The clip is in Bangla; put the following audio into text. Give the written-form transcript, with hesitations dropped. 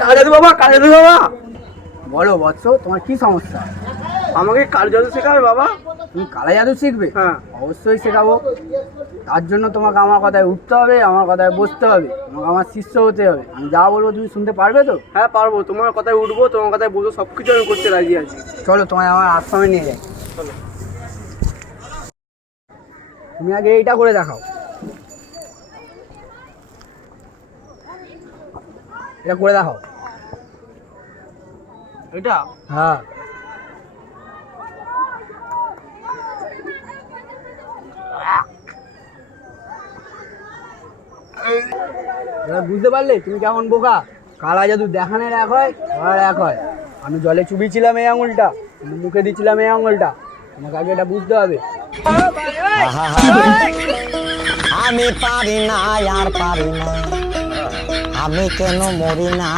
কালা জাদু বাবা, কালা জাদু বাবা। বলো বৎস, তোমার কি সমস্যা? আমাকে কালা জাদু শেখাবে বাবা? তুমি কালা জাদু শিখবে? হ্যাঁ। অবশ্যই শেখাবো। তার জন্য তোমাকে আমার কথায় উঠতে হবে, আমার কথায় বসতে হবে, তোমাকে আমার শিষ্য হতে হবে। আমি যা বলবো তুমি শুনতে পারবে তো? হ্যাঁ পারবো, তোমার কথায় উঠবো, তোমার কথায় বলবো, সবকিছু আমি করতে রাজি আছি। চলো তোমায় আমার আশ্রমে নিয়ে যাই। চলো। তুমি আগে এইটা করে দেখাও। এটা করে দেখাও। এটা? হ্যাঁ। এবার বুঝতে পারলে তুমি কেমন বোকা? কালা জাদু দেখানোর এক হয় আর এক হয়। আমি জলে চুবিয়েছিলাম এই আঙুলটা, তুমি মুখে দিচ্ছিলাম এই আঙুলটা। তোমাকে আগে এটা বুঝতে হবে। আমি পারি না আর পারি না, আমি কেন মরি না।